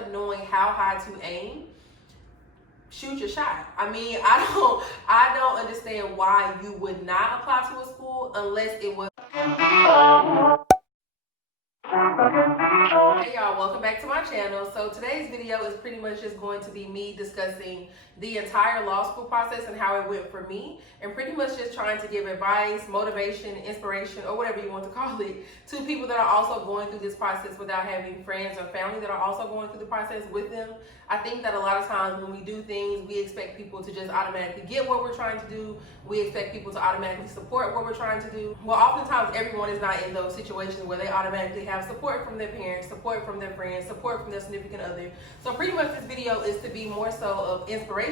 of knowing how high to aim, shoot your shot. I mean, I don't understand why you would not apply to a school unless it was. Hey y'all, welcome back to my channel. So today's video is pretty much just going to be me discussing the entire law school process and how it went for me, and pretty much just trying to give advice, motivation, inspiration, or whatever you want to call it, to people that are also going through this process without having friends or family that are also going through the process with them. I think that a lot of times when we do things, we expect people to just automatically get what we're trying to do. We expect people to automatically support what we're trying to do. Well, oftentimes everyone is not in those situations where they automatically have support from their parents, support from their friends, support from their significant other. So pretty much this video is to be more so of inspiration,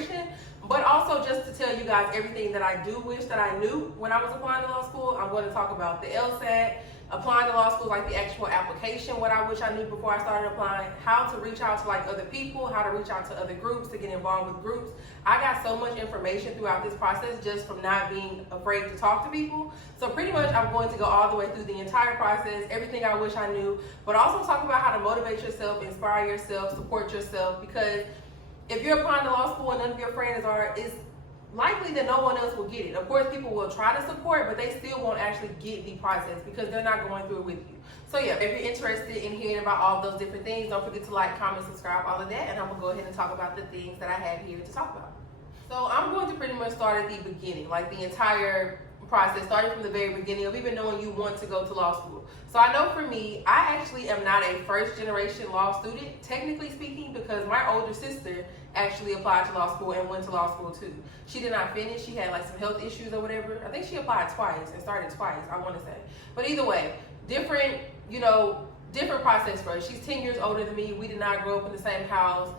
but also just to tell you guys everything that I do wish that I knew when I was applying to law school. I'm going to talk about the LSAT, applying to law school, like the actual application, what I wish I knew before I started applying, how to reach out to like other people, how to reach out to other groups, to get involved with groups. I got so much information throughout this process just from not being afraid to talk to people. So pretty much I'm going to go all the way through the entire process, everything I wish I knew, but also talk about how to motivate yourself, inspire yourself, support yourself, because if you're applying to law school and none of your friends are, it's likely that no one else will get it. Of course, people will try to support, but they still won't actually get the process because they're not going through it with you. So yeah, if you're interested in hearing about all those different things, don't forget to like, comment, subscribe, all of that, and I'm gonna go ahead and talk about the things that I have here to talk about. So I'm going to pretty much start at the beginning, like the entire process, starting from the very beginning of even knowing you want to go to law school. So I know for me, I actually am not a first generation law student, technically speaking, because my older sister actually applied to law school and went to law school too. She did not finish. She had like some health issues or whatever. I think she applied twice and started twice, I want to say. But either way, different process for her. She's 10 years older than me. We did not grow up in the same house.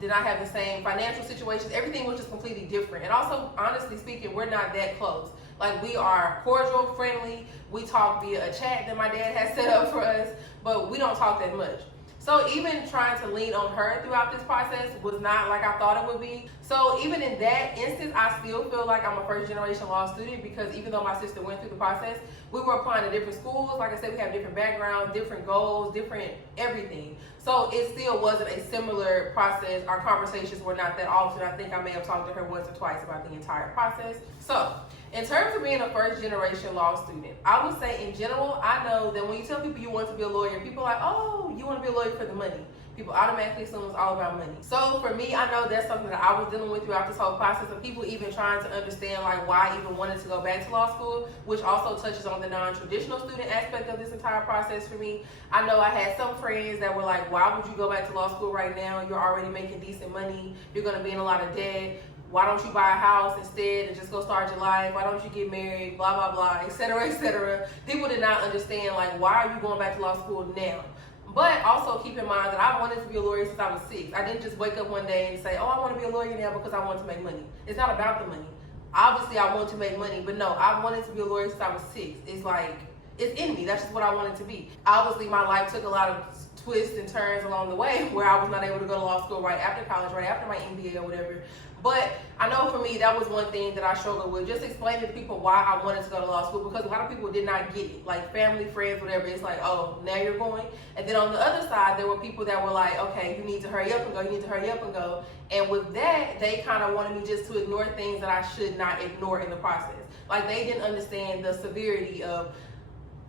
Did not have the same financial situations. Everything was just completely different. And also, honestly speaking, we're not that close. Like, we are cordial, friendly. We talk via a chat that my dad has set up for us, but we don't talk that much. So even trying to lean on her throughout this process was not like I thought it would be. So even in that instance, I still feel like I'm a first generation law student, because even though my sister went through the process, we were applying to different schools. Like I said, we have different backgrounds, different goals, different everything. So it still wasn't a similar process. Our conversations were not that often. I think I may have talked to her once or twice about the entire process. So in terms of being a first generation law student, I would say in general, I know that when you tell people you want to be a lawyer, people are like, oh, you want to be a lawyer for the money. People automatically assume it's all about money. So for me, I know that's something that I was dealing with throughout this whole process, of people even trying to understand like why I even wanted to go back to law school, which also touches on the non-traditional student aspect of this entire process for me. I know I had some friends that were like, why would you go back to law school right now? You're already making decent money. You're going to be in a lot of debt. Why don't you buy a house instead and just go start your life? Why don't you get married? Blah, blah, blah, etc., etc. People did not understand, like, why are you going back to law school now? But also keep in mind that I wanted to be a lawyer since I was 6. I didn't just wake up one day and say, oh, I want to be a lawyer now because I want to make money. It's not about the money. Obviously, I want to make money, but no, I wanted to be a lawyer since I was 6. It's like, it's in me. That's just what I wanted to be. Obviously, my life took a lot of twists and turns along the way where I was not able to go to law school right after college, right after my MBA or whatever. But I know for me, that was one thing that I struggled with, just explaining to people why I wanted to go to law school, because a lot of people did not get it. Like family, friends, whatever, it's like, oh, now you're going. And then on the other side, there were people that were like, okay, you need to hurry up and go, you need to hurry up and go. And with that, they kind of wanted me just to ignore things that I should not ignore in the process. Like, they didn't understand the severity of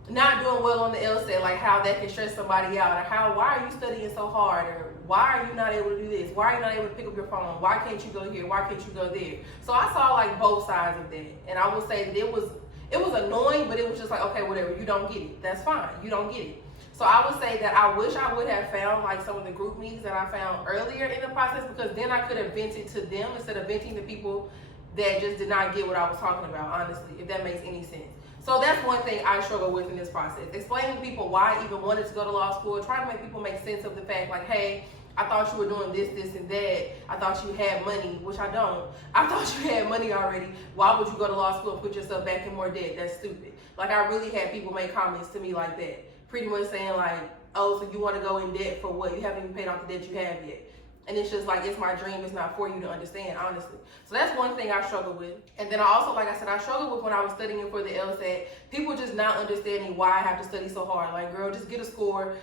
not doing well on the LSAT, like how that can stress somebody out, or why are you studying so hard, or why are you not able to do this? Why are you not able to pick up your phone? Why can't you go here? Why can't you go there? So I saw like both sides of that, and I would say that it was annoying, but it was just like, okay, whatever, you don't get it, that's fine, you don't get it. So I would say that I wish I would have found like some of the group meetings that I found earlier in the process, because then I could have vented to them instead of venting to people that just did not get what I was talking about, honestly, if that makes any sense. So that's one thing I struggle with in this process. Explaining to people why I even wanted to go to law school, trying to make people make sense of the fact, like, hey, I thought you were doing this, this, and that. I thought you had money, which I don't. I thought you had money already. Why would you go to law school and put yourself back in more debt? That's stupid. Like, I really had people make comments to me like that, pretty much saying like, oh, so you want to go in debt for what? You haven't even paid off the debt you have yet. And it's just like, it's my dream. It's not for you to understand, honestly. So that's one thing I struggle with. And then I also, like I said, I struggled with when I was studying for the LSAT, people just not understanding why I have to study so hard. Like, girl, just get a score.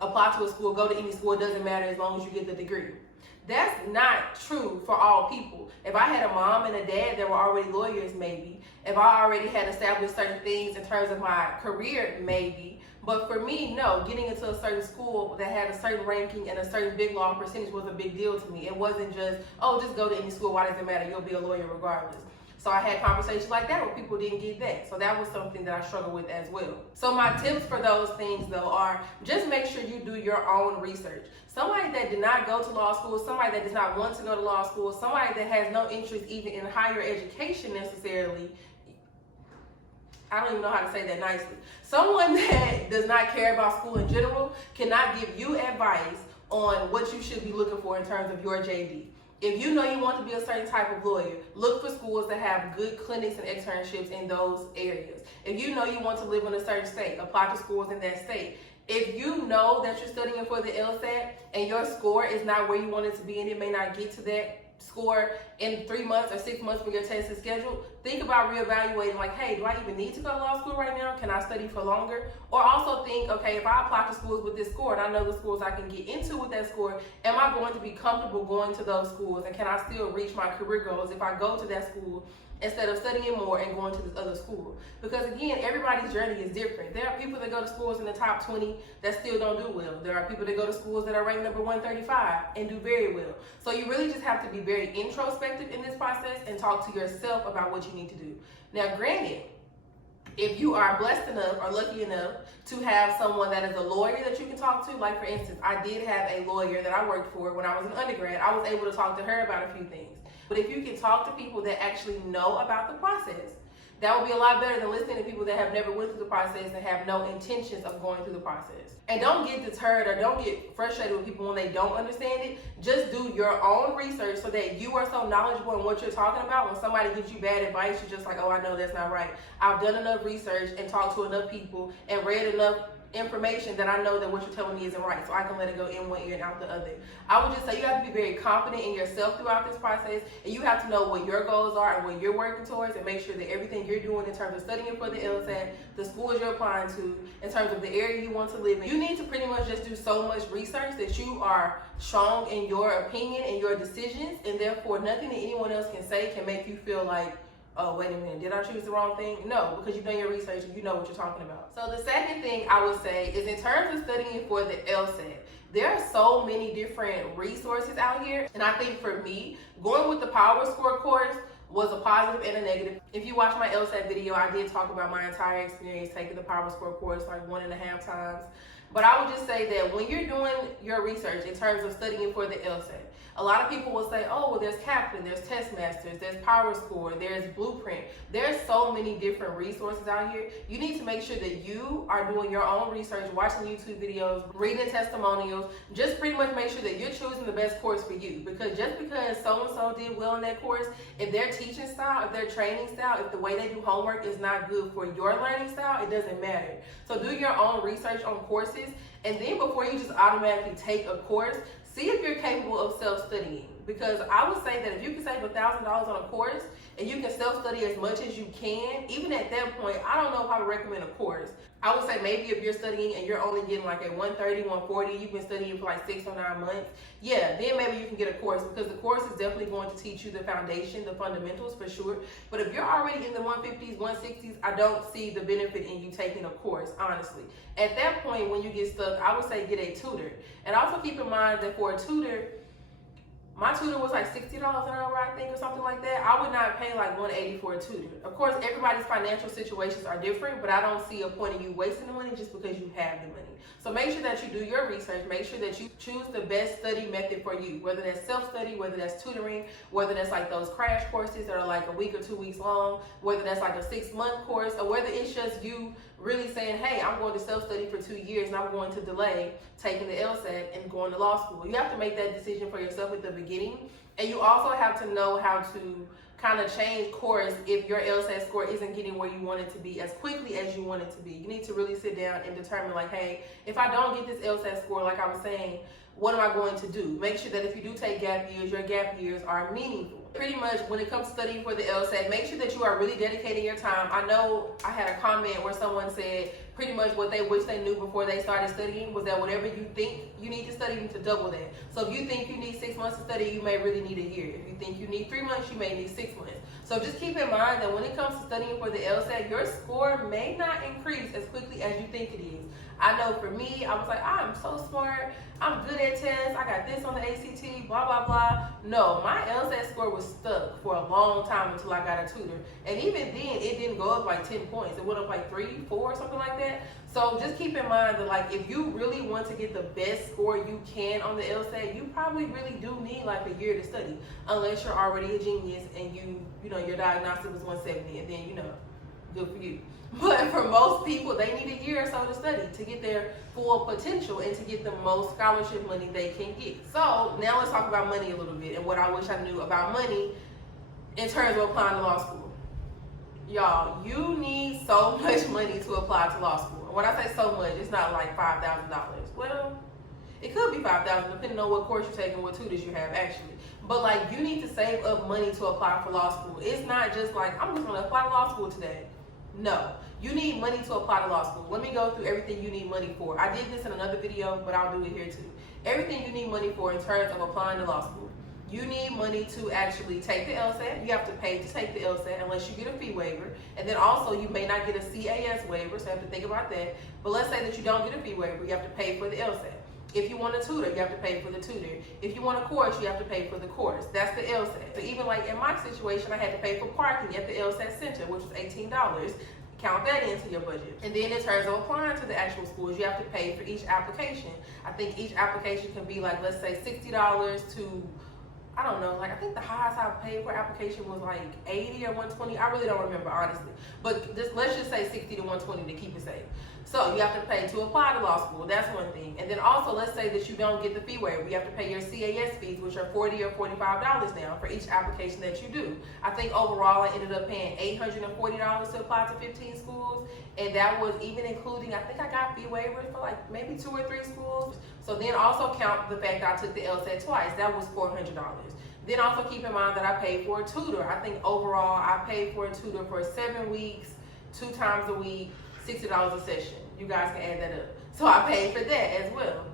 apply to a school, go to any school, it doesn't matter as long as you get the degree. That's not true for all people. If I had a mom and a dad that were already lawyers, maybe. If I already had established certain things in terms of my career, maybe. But for me, no, getting into a certain school that had a certain ranking and a certain big law percentage was a big deal to me. It wasn't just, oh, just go to any school, why does it matter? You'll be a lawyer regardless. So I had conversations like that where people didn't get that. So that was something that I struggled with as well. So my tips for those things though are just make sure you do your own research. Somebody that did not go to law school, somebody that does not want to go to law school, somebody that has no interest even in higher education necessarily, I don't even know how to say that nicely. Someone that does not care about school in general cannot give you advice on what you should be looking for in terms of your JD. If you know you want to be a certain type of lawyer, look for schools that have good clinics and internships in those areas. If you know you want to live in a certain state, apply to schools in that state. If you know that you're studying for the LSAT and your score is not where you want it to be and it may not get to that score in 3 months or 6 months when your test is scheduled, think about reevaluating like, hey, do I even need to go to law school right now? Can I study for longer? Or also think, okay, if I apply to schools with this score and I know the schools I can get into with that score, am I going to be comfortable going to those schools and can I still reach my career goals if I go to that school instead of studying more and going to this other school? Because again, everybody's journey is different. There are people that go to schools in the top 20 that still don't do well. There are people that go to schools that are ranked number 135 and do very well. So you really just have to be very introspective in this process and talk to yourself about what you need to do. Now, granted, if you are blessed enough or lucky enough to have someone that is a lawyer that you can talk to, like for instance, I did have a lawyer that I worked for when I was an undergrad. I was able to talk to her about a few things. But if you can talk to people that actually know about the process, that would be a lot better than listening to people that have never went through the process and have no intentions of going through the process. And don't get deterred or don't get frustrated with people when they don't understand it. Just do your own research so that you are so knowledgeable in what you're talking about. When somebody gives you bad advice, you're just like, oh, I know that's not right. I've done enough research and talked to enough people and read enough information that I know that what you're telling me isn't right, so I can let it go in one ear and out the other. I would just say you have to be very confident in yourself throughout this process, and you have to know what your goals are and what you're working towards, and make sure that everything you're doing in terms of studying for the LSAT, the schools you're applying to, in terms of the area you want to live in, you need to pretty much just do so much research that you are strong in your opinion and your decisions, and therefore nothing that anyone else can say can make you feel like, oh, wait a minute, did I choose the wrong thing? No, because you've done your research and you know what you're talking about. So the second thing I would say is in terms of studying for the LSAT, there are so many different resources out here. And I think for me, going with the Power Score course was a positive and a negative. If you watch my LSAT video, I did talk about my entire experience taking the Power Score course like 1.5 times. But I would just say that when you're doing your research in terms of studying for the LSAT, a lot of people will say, oh, well, there's Kaplan, there's Test Masters, there's Power Score, there's Blueprint. There's so many different resources out here. You need to make sure that you are doing your own research, watching YouTube videos, reading testimonials. Just pretty much make sure that you're choosing the best course for you. Because just because so-and-so did well in that course, if their teaching style, if their training style, if the way they do homework is not good for your learning style, it doesn't matter. So do your own research on courses. And then before you just automatically take a course, see if you're capable of self-studying. Because I would say that if you can save $1,000 on a course and you can self-study as much as you can, even at that point, I don't know if I would recommend a course. I would say maybe if you're studying and you're only getting like a 130, 140, you've been studying for like 6 or 9 months, yeah, then maybe you can get a course, because the course is definitely going to teach you the foundation, the fundamentals for sure. But if you're already in the 150s, 160s, I don't see the benefit in you taking a course, honestly. At that point, when you get stuck, I would say get a tutor. And also keep in mind that for a tutor, my tutor was like $60 an hour, I think, or something like that. I would not pay like $180 for a tutor. Of course, everybody's financial situations are different, but I don't see a point in you wasting the money just because you have the money. So make sure that you do your research. Make sure that you choose the best study method for you, whether that's self-study, whether that's tutoring, whether that's like those crash courses that are like a week or 2 weeks long, whether that's like a 6-month course, or whether it's just you really saying, hey, I'm going to self-study for 2 years and I'm going to delay taking the LSAT and going to law school. You have to make that decision for yourself at the beginning. And you also have to know how to kind of change course if your LSAT score isn't getting where you want it to be as quickly as you want it to be. You need to really sit down and determine like, hey, if I don't get this LSAT score, like I was saying, what am I going to do? Make sure that if you do take gap years, your gap years are meaningful. Pretty much when it comes to studying for the LSAT, make sure that you are really dedicating your time. I know I had a comment where someone said, pretty much what they wish they knew before they started studying was that whatever you think you need to study, you need to double that. So if you think you need 6 months to study, you may really need a year. If you think you need 3 months, you may need 6 months. So just keep in mind that when it comes to studying for the LSAT, your score may not increase as quickly as you think it is. I know for me, I was like, I'm so smart, I'm good at tests, I got this on the ACT, blah, blah, blah. No, my LSAT score was stuck for a long time until I got a tutor. And even then, it didn't go up like 10 points. It went up like 3, 4, something like that. So just keep in mind that like if you really want to get the best score you can on the LSAT, you probably really do need like a year to study, unless you're already a genius and you know your diagnostic was 170, and then good for you. But for most people, they need a year or so to study to get their full potential and to get the most scholarship money they can get. So now let's talk about money a little bit and what I wish I knew about money in terms of applying to law school. Y'all, you need so much money to apply to law school. And when I say so much, it's not like $5,000. Well, it could be $5,000 depending on what course you're taking, what tutors you have actually. But like you need to save up money to apply for law school. It's not just like, I'm just gonna apply to law school today. No, you need money to apply to law school. Let me go through everything you need money for. I did this in another video, but I'll do it here too. Everything you need money for in terms of applying to law school. You need money to actually take the LSAT. You have to pay to take the LSAT unless you get a fee waiver. And then also you may not get a CAS waiver, so you have to think about that. But let's say that you don't get a fee waiver, you have to pay for the LSAT. If you want a tutor, you have to pay for the tutor. If you want a course, you have to pay for the course. That's the LSAT. So even like in my situation, I had to pay for parking at the LSAT center, which was $18. Count that into your budget. And then in terms of applying to the actual schools, you have to pay for each application. I think each application can be like, let's say $60 to, I don't know, like I think the highest I paid for application was like 80 or 120. I really don't remember honestly. But let's just say 60 to 120 to keep it safe. So you have to pay to apply to law school. That's one thing. And then also let's say that you don't get the fee waiver. You have to pay your CAS fees, which are $40 or $45 now for each application that you do. I think overall I ended up paying $840 to apply to 15 schools. And that was even including, I think I got fee waivers for like maybe 2 or 3 schools. So then also count the fact that I took the LSAT twice. That was $400. Then also keep in mind that I paid for a tutor. I think overall I paid for a tutor for 7 weeks, 2 times a week, $60 a session. You guys can add that up. So I paid for that as well.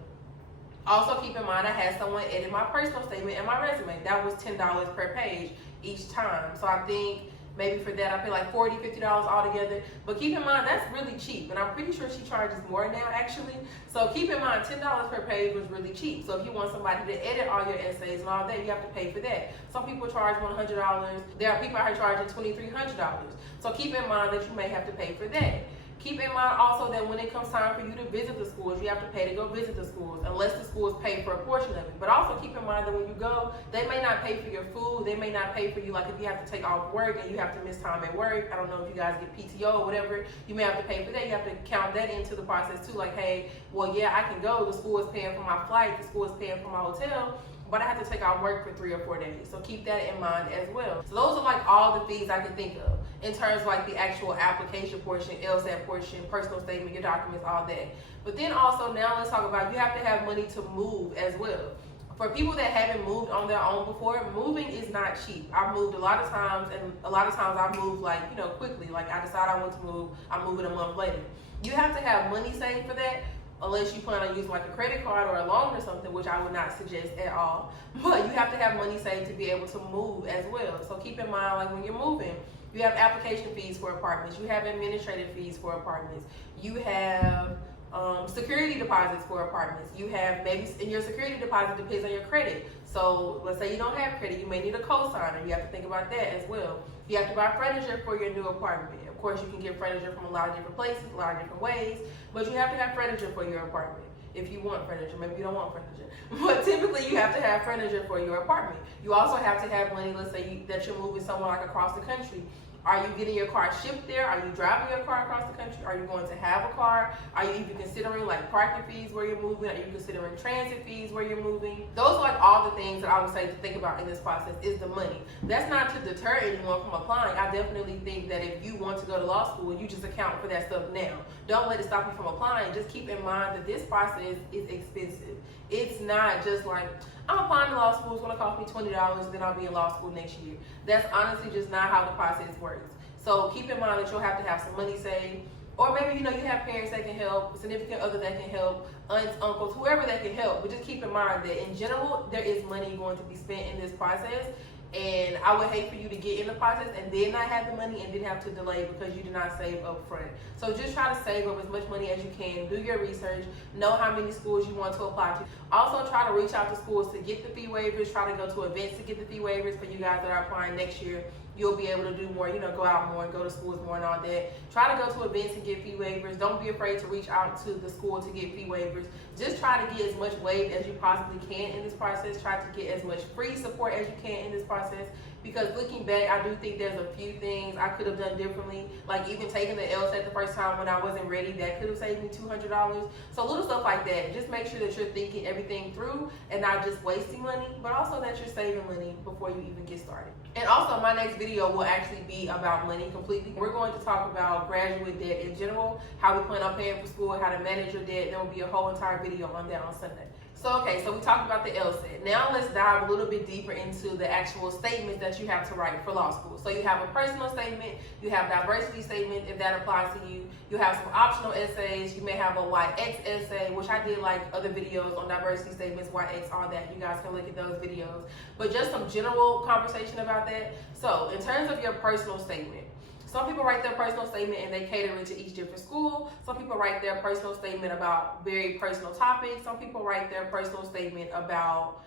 Also keep in mind I had someone edit my personal statement and my resume. That was $10 per page each time. So I think maybe for that I paid like $40, $50 altogether. But keep in mind that's really cheap. And I'm pretty sure she charges more now actually. So keep in mind $10 per page was really cheap. So if you want somebody to edit all your essays and all that, you have to pay for that. Some people charge $100. There are people out here charging $2,300. So keep in mind that you may have to pay for that. Keep in mind also that when it comes time for you to visit the schools, you have to pay to go visit the schools unless the schools pay for a portion of it. But also keep in mind that when you go, they may not pay for your food. They may not pay for you, like if you have to take off work and you have to miss time at work. I don't know if you guys get PTO or whatever. You may have to pay for that. You have to count that into the process too. Like, hey, well, yeah, I can go. The school is paying for my flight. The school is paying for my hotel. But I have to take out work for 3 or 4 days. So keep that in mind as well. So those are like all the fees I can think of in terms of like the actual application portion, LSAT portion, personal statement, your documents, all that. But then also now let's talk about you have to have money to move as well. For people that haven't moved on their own before, moving is not cheap. I've moved a lot of times, and a lot of times I've moved like, quickly. Like I decide I want to move, I'm moving a month later. You have to have money saved for that. Unless you plan on using like a credit card or a loan or something, which I would not suggest at all. But you have to have money saved to be able to move as well. So keep in mind, like when you're moving, you have application fees for apartments, you have administrative fees for apartments, you have security deposits for apartments, you have maybe, and your security deposit depends on your credit. So let's say you don't have credit, you may need a co-signer. You have to think about that as well. You have to buy furniture for your new apartment. Of course, you can get furniture from a lot of different places, a lot of different ways, but you have to have furniture for your apartment. If you want furniture, maybe you don't want furniture, but typically you have to have furniture for your apartment. You also have to have money, let's say that you're moving somewhere like across the country. Are you getting your car shipped there? Are you driving your car across the country? Are you going to have a car? Are you even considering like parking fees where you're moving? Are you considering transit fees where you're moving? Those are like all the things that I would say to think about in this process is the money. That's not to deter anyone from applying. I definitely think that if you want to go to law school, you just account for that stuff now. Don't let it stop you from applying. Just keep in mind that this process is expensive. It's not just like, I'm applying to law school, it's going to cost me $20, then I'll be in law school next year. That's honestly just not how the process works. So keep in mind that you'll have to have some money saved. Or maybe, you have parents that can help, significant other that can help, aunts, uncles, whoever that can help. But just keep in mind that in general, there is money going to be spent in this process. And I would hate for you to get in the process and then not have the money and then have to delay because you did not save up front. So just try to save up as much money as you can. Do your research. Know how many schools you want to apply to. Also try to reach out to schools to get the fee waivers. Try to go to events to get the fee waivers for you guys that are applying next year. You'll be able to do more, go out more and go to schools more and all that. Try to go to events and get fee waivers. Don't be afraid to reach out to the school to get fee waivers. Just try to get as much waived as you possibly can in this process. Try to get as much free support as you can in this process. Because looking back, I do think there's a few things I could have done differently. Like even taking the LSAT the first time when I wasn't ready, that could have saved me $200. So little stuff like that. Just make sure that you're thinking everything through and not just wasting money, but also that you're saving money before you even get started. And also my next video will actually be about money completely. We're going to talk about graduate debt in general, how we plan on paying for school, how to manage your debt. There will be a whole entire video on that on Sunday. So we talked about the LSAT. Now let's dive a little bit deeper into the actual statements that you have to write for law school. So you have a personal statement, you have diversity statement if that applies to you, you have some optional essays, you may have a YX essay, which I did like other videos on diversity statements, YX, all that. You guys can look at those videos. But just some general conversation about that. So in terms of your personal statement, some people write their personal statement and they cater it to each different school. Some people write their personal statement about very personal topics. Some people write their personal statement about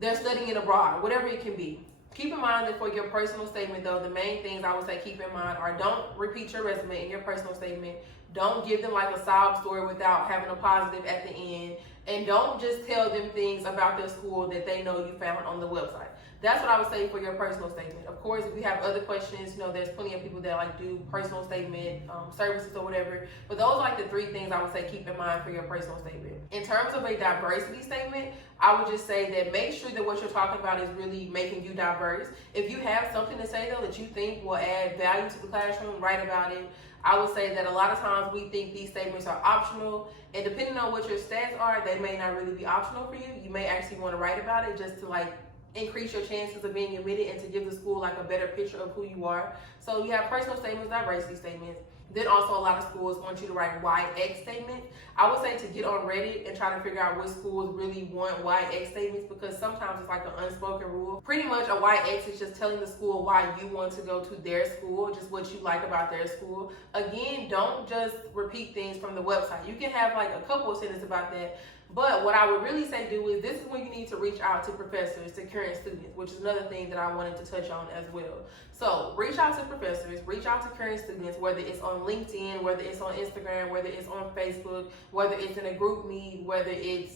their studying abroad, whatever it can be. Keep in mind that for your personal statement though, the main things I would say keep in mind are don't repeat your resume in your personal statement. Don't give them like a sob story without having a positive at the end. And don't just tell them things about their school that they know you found on the website. That's what I would say for your personal statement. Of course, if you have other questions, there's plenty of people that like do personal statement services or whatever. But those are like the three things I would say keep in mind for your personal statement. In terms of a diversity statement, I would just say that make sure that what you're talking about is really making you diverse. If you have something to say though that you think will add value to the classroom, write about it. I would say that a lot of times we think these statements are optional, and depending on what your stats are, they may not really be optional for you. You may actually want to write about it just to increase your chances of being admitted and to give the school a better picture of who you are. So you have personal statements, diversity statements. Then also a lot of schools want you to write YX statements. I would say to get on Reddit and try to figure out what schools really want YX statements, because sometimes it's like an unspoken rule. Pretty much a YX is just telling the school why you want to go to their school, just what you like about their school. Again, don't just repeat things from the website. You can have a couple of sentences about that. But what I would really say do is, this is when you need to reach out to professors, to current students, which is another thing that I wanted to touch on as well. So reach out to professors, reach out to current students, whether it's on LinkedIn, whether it's on Instagram, whether it's on Facebook, whether it's in a group meet, whether it's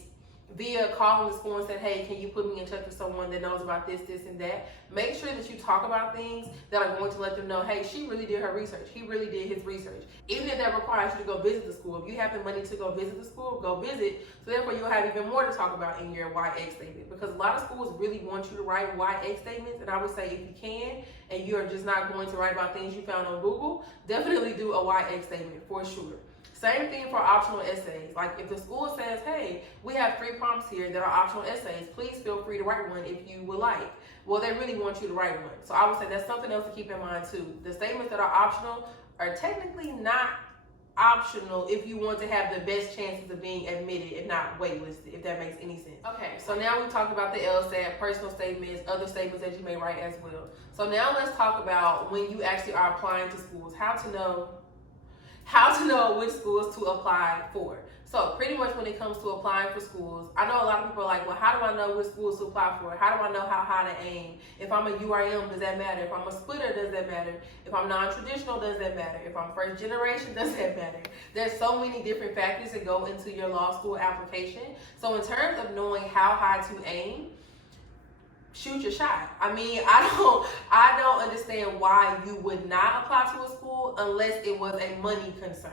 via calling the school and saying, hey, can you put me in touch with someone that knows about this, this, and that. Make sure that you talk about things that are going to let them know, hey, she really did her research. He really did his research. Even if that requires you to go visit the school. If you have the money to go visit the school, go visit. So therefore, you'll have even more to talk about in your YX statement, because a lot of schools really want you to write YX statements. And I would say if you can, and you're just not going to write about things you found on Google, definitely do a YX statement for sure. Same thing for optional essays. Like if the school says, hey, we have 3 prompts here that are optional essays, please feel free to write one if you would like. Well, they really want you to write one. So I would say that's something else to keep in mind too. The statements that are optional are technically not optional if you want to have the best chances of being admitted and not waitlisted, if that makes any sense. Okay, so now we talked about the LSAT, personal statements, other statements that you may write as well. So now let's talk about when you actually are applying to schools, how to know which schools to apply for. So pretty much when it comes to applying for schools, I know a lot of people are like, well, how do I know which schools to apply for? How do I know how high to aim? If I'm a URM, does that matter? If I'm a splitter, does that matter? If I'm non-traditional, does that matter? If I'm first generation, does that matter? There's so many different factors that go into your law school application. So in terms of knowing how high to aim, shoot your shot. I mean, I don't understand why you would not apply to a school unless it was a money concern,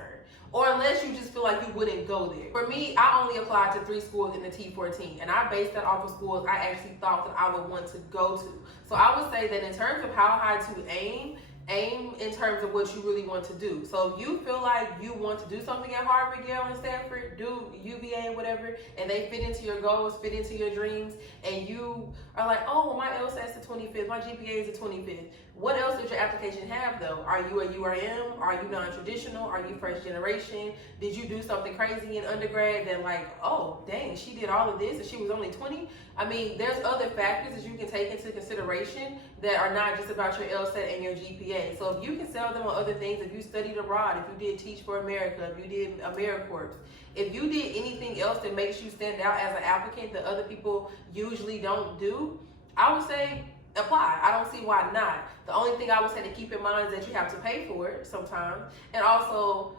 or unless you just feel like you wouldn't go there. For me, I only applied to 3 schools in the T14, and I based that off of schools I actually thought that I would want to go to. So I would say that in terms of how high to aim aim in terms of what you really want to do. So if you feel like you want to do something at Harvard, Yale, and Stanford, do UVA, whatever, and they fit into your goals, fit into your dreams, and you are like, oh, well, my LSAT's the 25th, my GPA is the 25th. What else does your application have, though? Are you a URM? Are you non-traditional? Are you first generation? Did you do something crazy in undergrad that like, oh, dang, she did all of this and she was only 20? I mean, there's other factors that you can take into consideration that are not just about your LSAT and your GPA. So if you can sell them on other things, if you studied abroad, if you did Teach for America, if you did AmeriCorps, if you did anything else that makes you stand out as an applicant that other people usually don't do, I would say apply. I don't see why not. The only thing I would say to keep in mind is that you have to pay for it sometimes. And also,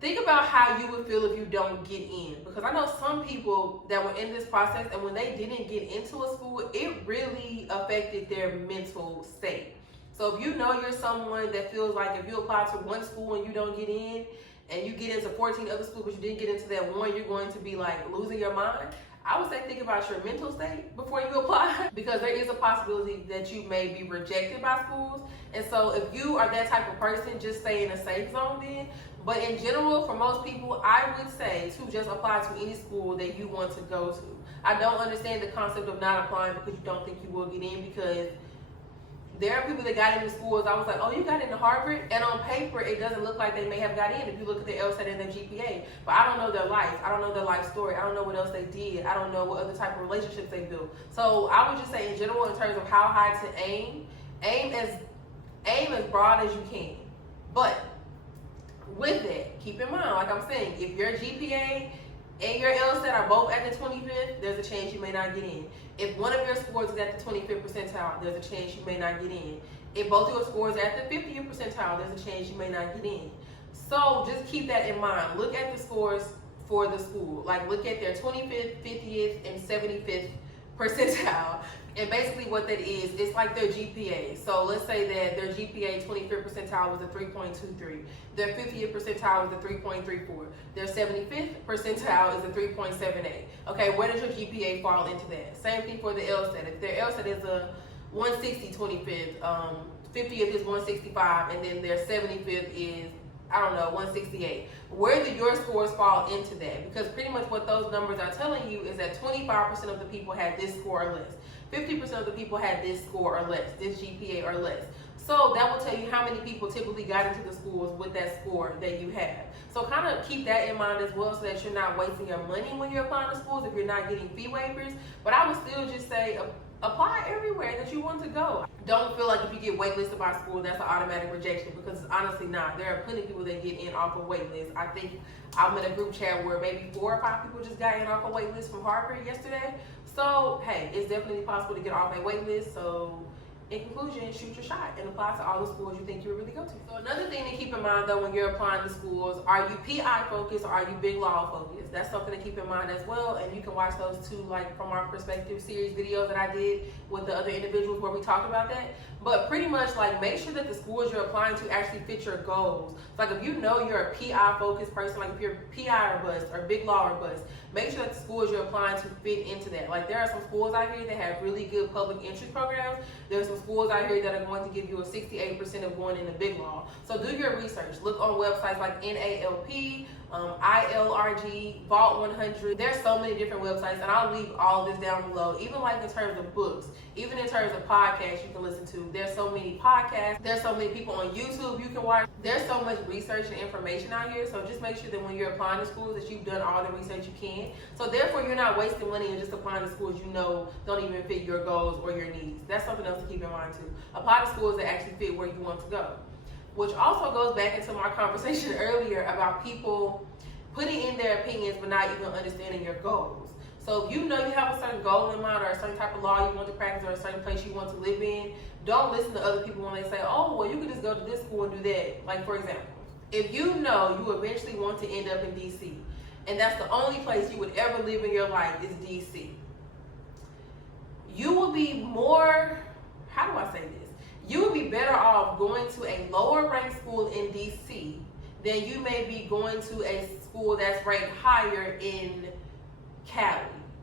think about how you would feel if you don't get in. Because I know some people that were in this process, and when they didn't get into a school, it really affected their mental state. So if you know you're someone that feels like if you apply to one school and you don't get in, and you get into 14 other schools but you didn't get into that one, you're going to be like losing your mind. I would say think about your mental state before you apply, because there is a possibility that you may be rejected by schools. And so if you are that type of person, just stay in a safe zone then. But in general, for most people, I would say to just apply to any school that you want to go to. I don't understand the concept of not applying because you don't think you will get in, because there are people that got into schools, I was like, oh, you got into Harvard? And on paper, it doesn't look like they may have got in if you look at their LSAT and their GPA. But I don't know their life. I don't know their life story. I don't know what else they did. I don't know what other type of relationships they built. So I would just say in general, in terms of how high to aim as broad as you can. But with that, keep in mind, like I'm saying, if your GPA and your LSAT are both at the 25th, there's a chance you may not get in. If one of your scores is at the 25th percentile, there's a chance you may not get in. If both your scores are at the 50th percentile, there's a chance you may not get in. So just keep that in mind. Look at the scores for the school. Like look at their 25th, 50th, and 75th percentile. And basically what that is, it's like their GPA. So let's say that their GPA 25th percentile was a 3.23. Their 50th percentile was a 3.34. Their 75th percentile is a 3.78. Okay, where does your GPA fall into that? Same thing for the LSAT. If their LSAT is a 160 25th, 50th is 165, and then their 75th is, I don't know, 168. Where do your scores fall into that? Because pretty much what those numbers are telling you is that 25% of the people had this score or less. 50% of the people had this score or less, this GPA or less. So that will tell you how many people typically got into the schools with that score that you have. So kind of keep that in mind as well, so that you're not wasting your money when you're applying to schools if you're not getting fee waivers. But I would still just say apply everywhere that you want to go. Don't feel like if you get waitlisted by school, that's an automatic rejection, because it's honestly not. There are plenty of people that get in off of waitlist. I think I'm in a group chat where maybe 4 or 5 people just got in off a waitlist from Harvard yesterday. So, hey, it's definitely possible to get off a waitlist. So, in conclusion, shoot your shot and apply to all the schools you think you would really go to. So another thing to keep in mind though when you're applying to schools, are you PI focused or are you big law focused? That's something to keep in mind as well, and you can watch those two, like from our perspective series videos that I did with the other individuals where we talked about that. But pretty much like make sure that the schools you're applying to actually fit your goals. Like if you know you're a PI focused person, like if you're PI or bust or big law or bust, make sure that the schools you're applying to fit into that. Like there are some schools out here that have really good public interest programs. There's some schools out here that are going to give you a 68% of going into big law. So do your research. Look on websites like NALP, ILRG, Vault 100. There's so many different websites, and I'll leave all this down below. Even like in terms of books, even in terms of podcasts you can listen to. There's so many podcasts. There's so many people on YouTube you can watch. There's so much research and information out here. So just make sure that when you're applying to schools that you've done all the research you can. So therefore you're not wasting money and just applying to schools you know don't even fit your goals or your needs. That's something else to keep in mind too. Apply to schools that actually fit where you want to go. Which also goes back into my conversation earlier about people putting in their opinions but not even understanding your goals. So if you know you have a certain goal in mind or a certain type of law you want to practice or a certain place you want to live in, don't listen to other people when they say, oh, well, you could just go to this school and do that. Like, for example, if you know you eventually want to end up in D.C., and that's the only place you would ever live in your life is D.C., you will be more, how do I say this? You would be better off going to a lower ranked school in D.C. than you may be going to a school that's ranked higher in Cali,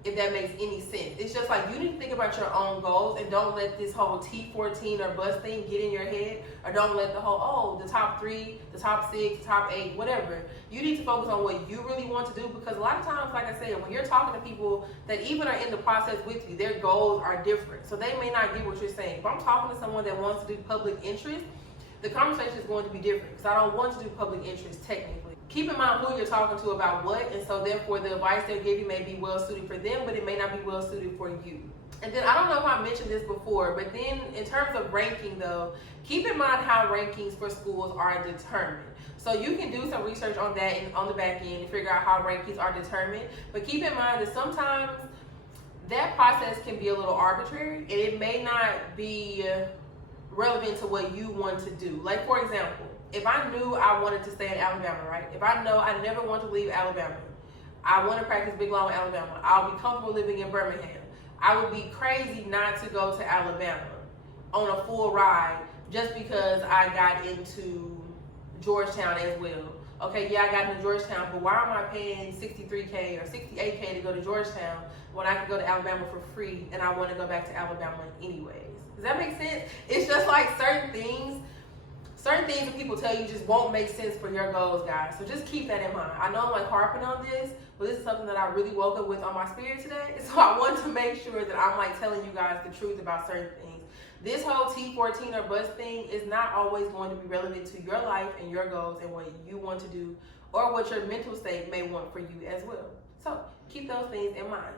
if that makes any sense. It's just like you need to think about your own goals and don't let this whole T14 or bus thing get in your head, or don't let the whole, the top 3, the top 6, the top 8, whatever. You need to focus on what you really want to do, because a lot of times, like I said, when you're talking to people that even are in the process with you, their goals are different. So they may not get what you're saying. If I'm talking to someone that wants to do public interest, the conversation is going to be different, because I don't want to do public interest technically. Keep in mind who you're talking to about what, and so therefore the advice they'll give you may be well suited for them, but it may not be well suited for you. And then I don't know if I mentioned this before, but then in terms of ranking though, keep in mind how rankings for schools are determined. So you can do some research on that and on the back end and figure out how rankings are determined. But keep in mind that sometimes that process can be a little arbitrary, and it may not be relevant to what you want to do. Like, for example, if I knew I wanted to stay in Alabama, right? If I know I never want to leave Alabama, I want to practice big law in Alabama, I'll be comfortable living in Birmingham, I would be crazy not to go to Alabama on a full ride just because I got into Georgetown as well. Okay, yeah, I got into Georgetown, but why am I paying $63K or $68K to go to Georgetown when I can go to Alabama for free and I want to go back to Alabama anyways? Does that make sense? It's just like certain things that people tell you just won't make sense for your goals, guys. So just keep that in mind. I know I'm like harping on this, but this is something that I really woke up with on my spirit today. So I want to make sure that I'm like telling you guys the truth about certain things. This whole T14 or bus thing is not always going to be relevant to your life and your goals and what you want to do, or what your mental state may want for you as well. So keep those things in mind.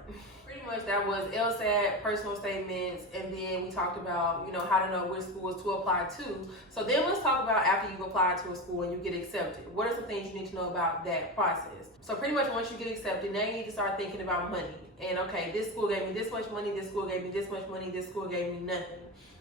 Pretty much that was LSAT, personal statements, and then we talked about, you know, how to know which schools to apply to. So then let's talk about after you've applied to a school and you get accepted. What are some things you need to know about that process? So pretty much once you get accepted, now you need to start thinking about money. And okay, this school gave me this much money, this school gave me this much money, this school gave me nothing.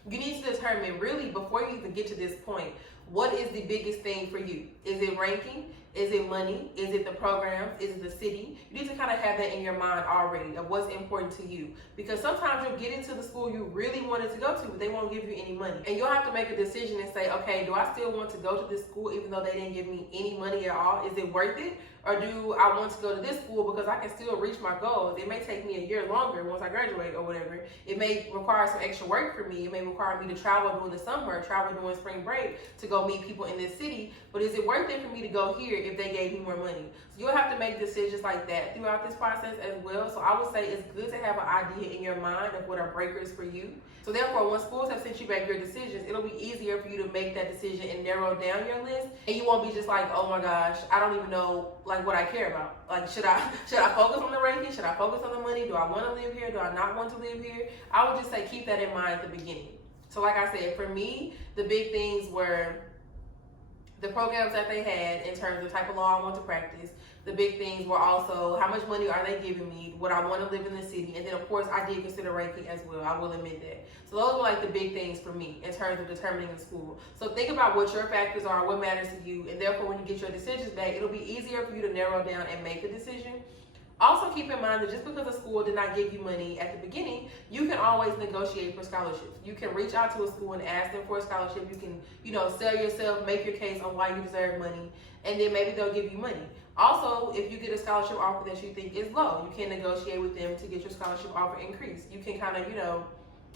You need to determine really before you even get to this point, what is the biggest thing for you? Is it ranking? Is it money? Is it the programs? Is it the city? You need to kind of have that in your mind already of what's important to you. Because sometimes you'll get into the school you really wanted to go to, but they won't give you any money. And you'll have to make a decision and say, okay, do I still want to go to this school even though they didn't give me any money at all? Is it worth it? Or do I want to go to this school because I can still reach my goals? It may take me a year longer once I graduate or whatever. It may require some extra work for me. It may require me to travel during the summer, travel during spring break to go meet people in this city. But is it worth it for me to go here if they gave me more money? So you'll have to make decisions like that throughout this process as well. So I would say it's good to have an idea in your mind of what are breakers for you. So therefore, when schools have sent you back your decisions, it'll be easier for you to make that decision and narrow down your list. And you won't be just like, oh my gosh, I don't even know like what I care about. Like, should I focus on the ranking? Should I focus on the money? Do I want to live here? Do I not want to live here? I would just say keep that in mind at the beginning. So like I said, for me, the big things were the programs that they had in terms of type of law I want to practice. The big things were also how much money are they giving me, what I want to live in the city, and then of course I did consider ranking as well, I will admit that. So those were like the big things for me in terms of determining the school. So think about what your factors are, what matters to you, and therefore when you get your decisions back, it'll be easier for you to narrow down and make a decision. Also keep in mind that just because a school did not give you money at the beginning, you can always negotiate for scholarships. You can reach out to a school and ask them for a scholarship. You can, sell yourself, make your case on why you deserve money, and then maybe they'll give you money. Also, if you get a scholarship offer that you think is low, you can negotiate with them to get your scholarship offer increased. You can kind of,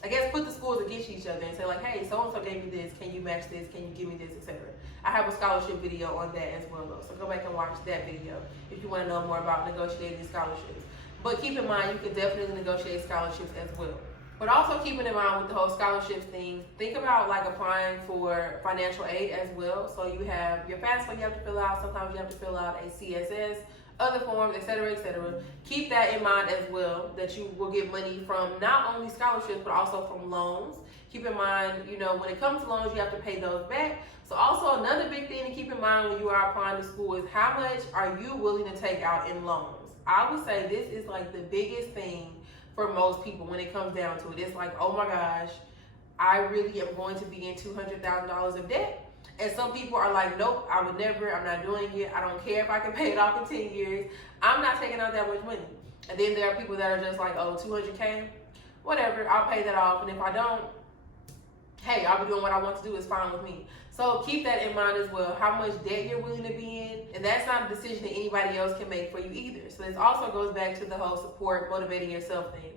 I guess put the schools against each other and say like, hey, so-and-so gave me this, can you match this, can you give me this, etc. I have a scholarship video on that as well though, so go back and watch that video if you want to know more about negotiating scholarships. But keep in mind, you can definitely negotiate scholarships as well. But also keeping in mind with the whole scholarships thing, think about like applying for financial aid as well. So you have your FAFSA you have to fill out, sometimes you have to fill out a CSS, other forms, etc., etc. Keep that in mind as well, that you will get money from not only scholarships, but also from loans. Keep in mind, when it comes to loans, you have to pay those back. So also another big thing to keep in mind when you are applying to school is how much are you willing to take out in loans? I would say this is like the biggest thing for most people when it comes down to it. It's like, oh my gosh, I really am going to be in $200,000 of debt. And some people are like, nope, I would never, I'm not doing it. I don't care if I can pay it off in 10 years. I'm not taking out that much money. And then there are people that are just like, oh, $200K, whatever, I'll pay that off. And if I don't, hey, I'll be doing what I want to do, it's fine with me. So keep that in mind as well, how much debt you're willing to be in. And that's not a decision that anybody else can make for you either. So this also goes back to the whole support, motivating yourself thing.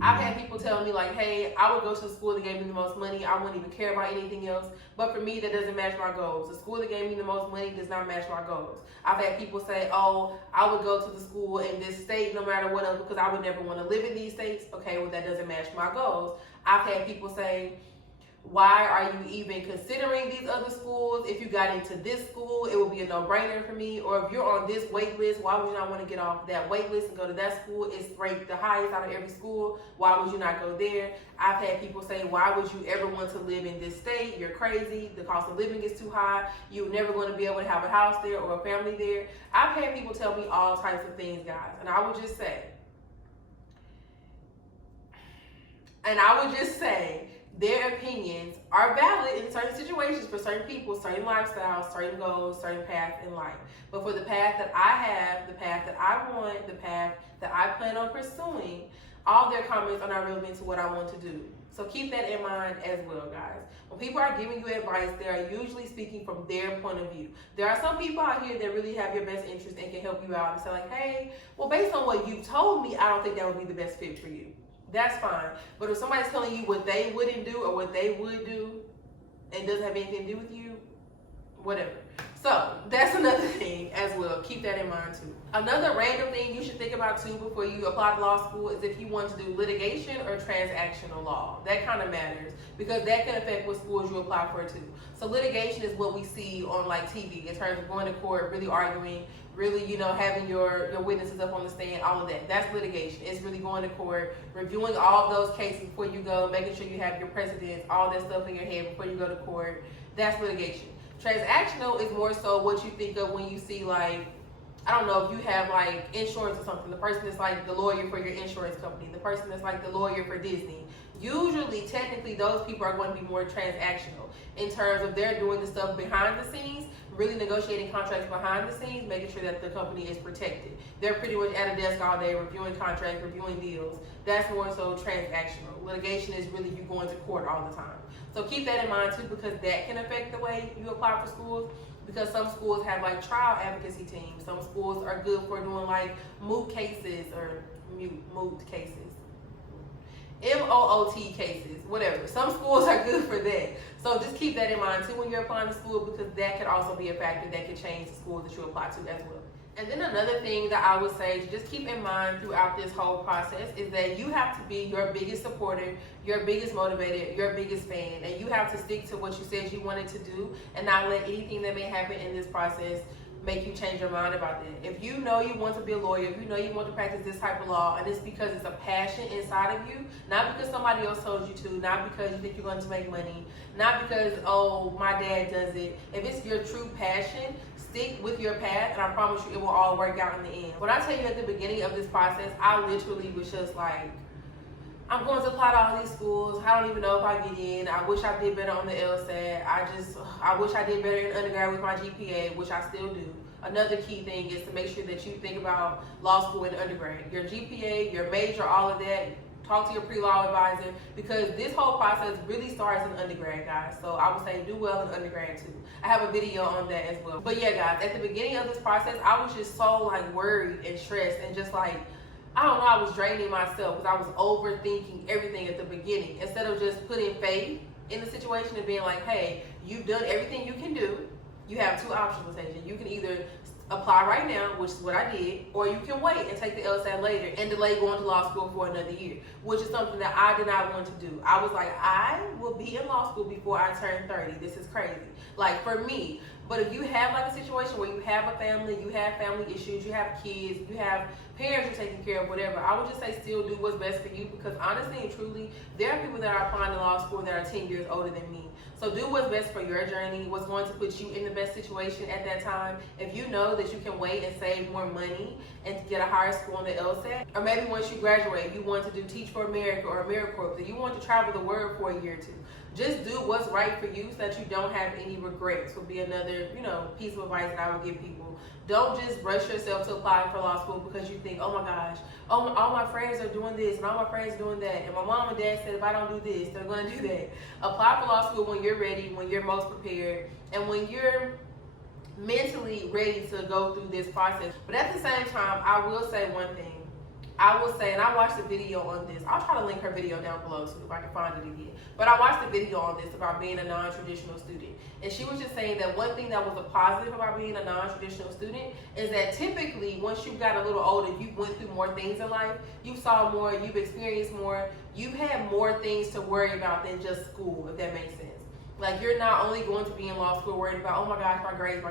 I've had people tell me like, hey, I would go to the school that gave me the most money. I wouldn't even care about anything else. But for me, that doesn't match my goals. The school that gave me the most money does not match my goals. I've had people say, oh, I would go to the school in this state no matter what else because I would never want to live in these states. Okay, well, that doesn't match my goals. I've had people say, why are you even considering these other schools? If you got into this school, it would be a no-brainer for me. Or if you're on this wait list, why would you not want to get off that wait list and go to that school? It's ranked the highest out of every school. Why would you not go there? I've had people say, why would you ever want to live in this state? You're crazy. The cost of living is too high. You're never going to be able to have a house there or a family there. I've had people tell me all types of things, guys. And I would just say, their opinions are valid in certain situations for certain people, certain lifestyles, certain goals, certain paths in life. But for the path that I have, the path that I want, the path that I plan on pursuing, all their comments are not relevant to what I want to do. So keep that in mind as well, guys. When people are giving you advice, they are usually speaking from their point of view. There are some people out here that really have your best interest and can help you out and say like, hey, well, based on what you told me, I don't think that would be the best fit for you. That's fine. But if somebody's telling you what they wouldn't do or what they would do and doesn't have anything to do with you, whatever. So that's another thing as well. Keep that in mind too. Another random thing you should think about too before you apply to law school is if you want to do litigation or transactional law. That kind of matters because that can affect what schools you apply for too. So litigation is what we see on like TV in terms of going to court, really arguing, really, having your witnesses up on the stand, all of that. That's litigation. It's really going to court, reviewing all of those cases before you go, making sure you have your precedents, all that stuff in your head before you go to court. That's litigation. Transactional is more so what you think of when you see like, I don't know, if you have like insurance or something, the person that's like the lawyer for your insurance company, the person that's like the lawyer for Disney. Usually, technically, those people are going to be more transactional in terms of they're doing the stuff behind the scenes, really negotiating contracts behind the scenes, making sure that the company is protected. They're pretty much at a desk all day reviewing contracts, reviewing deals. That's more so transactional. Litigation is really you going to court all the time. So keep that in mind too because that can affect the way you apply for schools because some schools have like trial advocacy teams. Some schools are good for doing like moot cases or moot cases. MOOT cases, whatever. Some schools are good for that. So just keep that in mind too when you're applying to school because that could also be a factor that could change the schools that you apply to as well. And then another thing that I would say to just keep in mind throughout this whole process is that you have to be your biggest supporter, your biggest motivator, your biggest fan. And you have to stick to what you said you wanted to do and not let anything that may happen in this process make you change your mind about that. If you know you want to be a lawyer, if you know you want to practice this type of law, and it's because it's a passion inside of you, not because somebody else told you to, not because you think you're going to make money, not because, oh, my dad does it. If it's your true passion, stick with your path, and I promise you it will all work out in the end. When I tell you at the beginning of this process, I literally was just like, I'm going to apply to all these schools. I don't even know if I get in. I wish I did better on the LSAT. I wish I did better in undergrad with my GPA, which I still do. Another key thing is to make sure that you think about law school and undergrad. Your GPA, your major, all of that. Talk to your pre-law advisor because this whole process really starts in undergrad, guys. So I would say do well in undergrad too. I have a video on that as well. But yeah, guys, at the beginning of this process, I was just so like worried and stressed and just like, I don't know, I was draining myself because I was overthinking everything at the beginning instead of just putting faith in the situation and being like, hey, you've done everything you can do. You have two options, Latasia. You can either apply right now, which is what I did, or you can wait and take the LSAT later and delay going to law school for another year, which is something that I did not want to do. I was like, I will be in law school before I turn 30. This is crazy. Like for me. But if you have like a situation where you have a family, you have family issues, you have kids, you have parents you're taking care of, whatever, I would just say still do what's best for you because honestly and truly, there are people that are applying to law school that are 10 years older than me. So do what's best for your journey, what's going to put you in the best situation at that time. If you know that you can wait and save more money and get a higher score on the LSAT, or maybe once you graduate, you want to do Teach for America or AmeriCorps, or you want to travel the world for a year or two. Just do what's right for you so that you don't have any regrets would be another, piece of advice that I would give people school. Don't just rush yourself to apply for law school because you think, oh my gosh, all my friends are doing this and all my friends are doing that. And my mom and dad said if I don't do this, they're going to do that. Apply for law school when you're ready, when you're most prepared, and when you're mentally ready to go through this process. But at the same time, I will say one thing. I will say, and I watched a video on this. I'll try to link her video down below too if I can find it again. But I watched a video on this about being a non-traditional student. And she was just saying that one thing that was a positive about being a non-traditional student is that typically once you got a little older, you went through more things in life. You saw more, you've experienced more, you've had more things to worry about than just school, if that makes sense. Like, you're not only going to be in law school worried about, oh my gosh, my grades.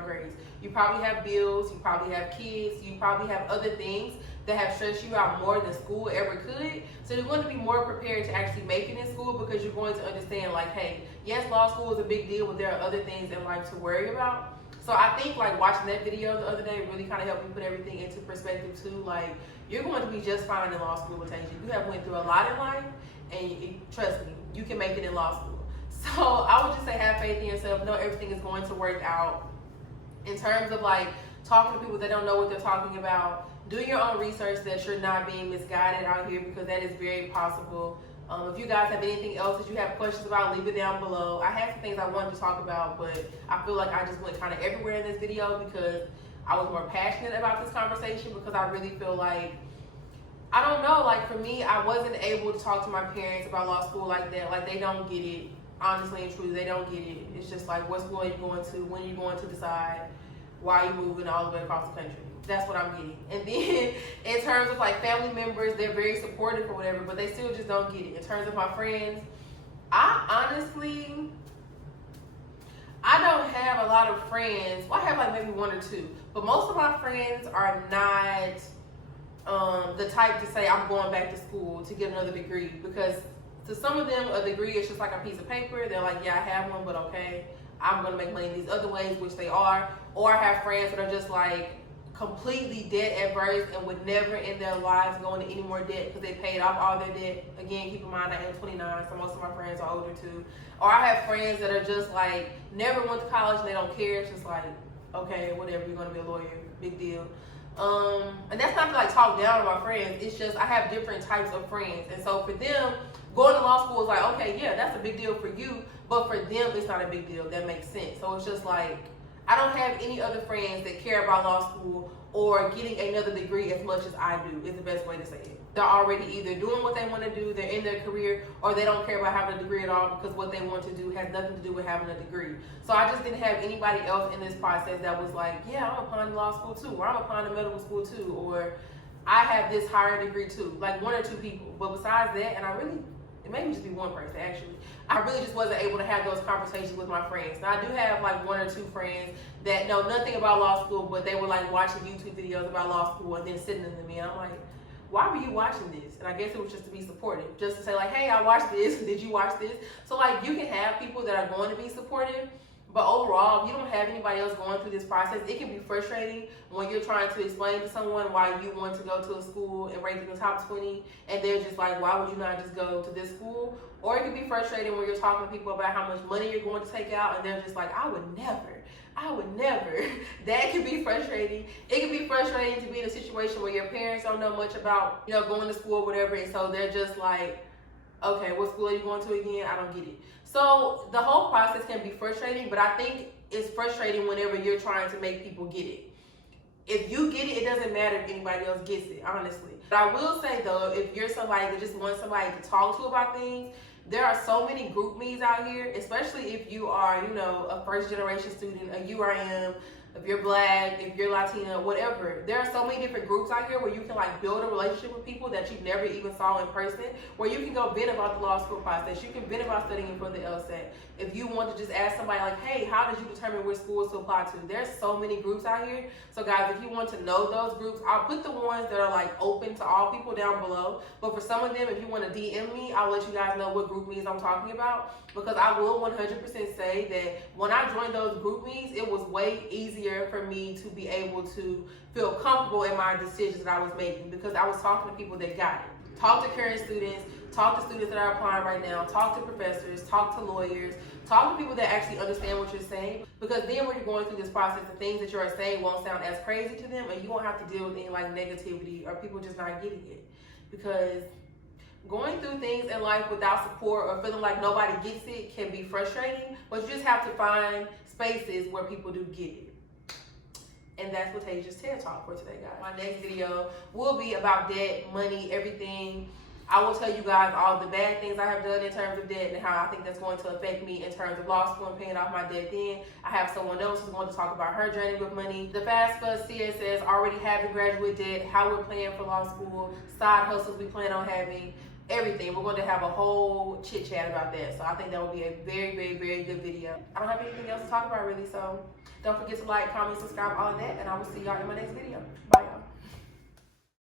You probably have bills, you probably have kids, you probably have other things that have stressed you out more than school ever could. So you're going to be more prepared to actually make it in school because you're going to understand, like, hey, yes, law school is a big deal, but there are other things in life to worry about. So I think, like, watching that video the other day really kind of helped me put everything into perspective too. Like, you're going to be just fine in law school, Latasia. You have went through a lot in life, and trust me, you can make it in law school. So I would just say have faith in yourself. Know everything is going to work out. In terms of, like, talking to people that don't know what they're talking about, do your own research that you're not being misguided out here, because that is very possible. If you guys have anything else that you have questions about, leave it down below. I had some things I wanted to talk about, but I feel like I just went kind of everywhere in this video because I was more passionate about this conversation, because I really feel like, I don't know, like, for me, I wasn't able to talk to my parents about law school like that. Like, they don't get it. Honestly and truly, they don't get it. It's just like, what school are you going to? When are you going to decide? Why are you moving all the way across the country? That's what I'm getting. And then in terms of, like, family members, they're very supportive or whatever, but they still just don't get it. In terms of my friends, I honestly, I don't have a lot of friends. Well, I have like maybe one or two, but most of my friends are not the type to say I'm going back to school to get another degree, because to some of them, a degree is just like a piece of paper. They're like, yeah, I have one, but okay, I'm going to make money in these other ways, which they are. Or I have friends that are just like completely debt adverse and would never in their lives go into any more debt because they paid off all their debt. Again, keep in mind, I am 29, so most of my friends are older too. Or I have friends that are just like, never went to college and they don't care. It's just like, okay, whatever, you're going to be a lawyer, big deal. And that's not to like talk down on my friends. It's just I have different types of friends. And so for them, going to law school is like, okay, yeah, that's a big deal for you. But for them, it's not a big deal. That makes sense. So it's just like, I don't have any other friends that care about law school or getting another degree as much as I do, is the best way to say it. They're already either doing what they want to do, they're in their career, or they don't care about having a degree at all because what they want to do has nothing to do with having a degree. So I just didn't have anybody else in this process that was like, yeah, I'm applying to law school too, or I'm applying to medical school too, or I have this higher degree too. Like one or two people. But besides that, and it may just be one person actually, I really just wasn't able to have those conversations with my friends. Now I do have like one or two friends that know nothing about law school, but they were like watching YouTube videos about law school and then sending them to me. And I'm like, why were you watching this? And I guess it was just to be supportive, just to say like, hey, I watched this. Did you watch this? So like you can have people that are going to be supportive, but overall, if you don't have anybody else going through this process, it can be frustrating when you're trying to explain to someone why you want to go to a school and rank in the top 20, and they're just like, why would you not just go to this school? Or it can be frustrating when you're talking to people about how much money you're going to take out, and they're just like, I would never. That can be frustrating. It can be frustrating to be in a situation where your parents don't know much about, going to school or whatever, and so they're just like, okay, what school are you going to again? I don't get it. So the whole process can be frustrating, but I think it's frustrating whenever you're trying to make people get it. If you get it, it doesn't matter if anybody else gets it, honestly. But I will say though, if you're somebody that just wants somebody to talk to about things, there are so many group me's out here, especially if you are, a first generation student, a URM, if you're Black, if you're Latina, whatever. There are so many different groups out here where you can like build a relationship with people that you've never even saw in person, where you can go vent about the law school process. You can vent about studying for the LSAT. If you want to just ask somebody like, hey, how did you determine which schools to apply to? There's so many groups out here. So guys, if you want to know those groups, I'll put the ones that are like open to all people down below. But for some of them, if you want to DM me, I'll let you guys know what group me's I'm talking about. Because I will 100% say that when I joined those group me's, it was way easier for me to be able to feel comfortable in my decisions that I was making, because I was talking to people that got it. Talk to current students, talk to students that are applying right now, talk to professors, talk to lawyers, talk to people that actually understand what you're saying, because then when you're going through this process, the things that you're saying won't sound as crazy to them, and you won't have to deal with any like negativity or people just not getting it. Because going through things in life without support or feeling like nobody gets it can be frustrating, but you just have to find spaces where people do get it. And that's what Tasia's TED Talk for today, guys. My next video will be about debt, money, everything. I will tell you guys all the bad things I have done in terms of debt and how I think that's going to affect me in terms of law school and paying off my debt then. I have someone else who's going to talk about her journey with money, the FAFSA, CSS, already having graduate debt, how we're planning for law school, side hustles we plan on having, everything. We're going to have a whole chit chat about that. So I think that will be a very, very, very good video. I don't have anything else to talk about really, so don't forget to like, comment, subscribe, all of that, and I will see y'all in my next video. Bye, y'all.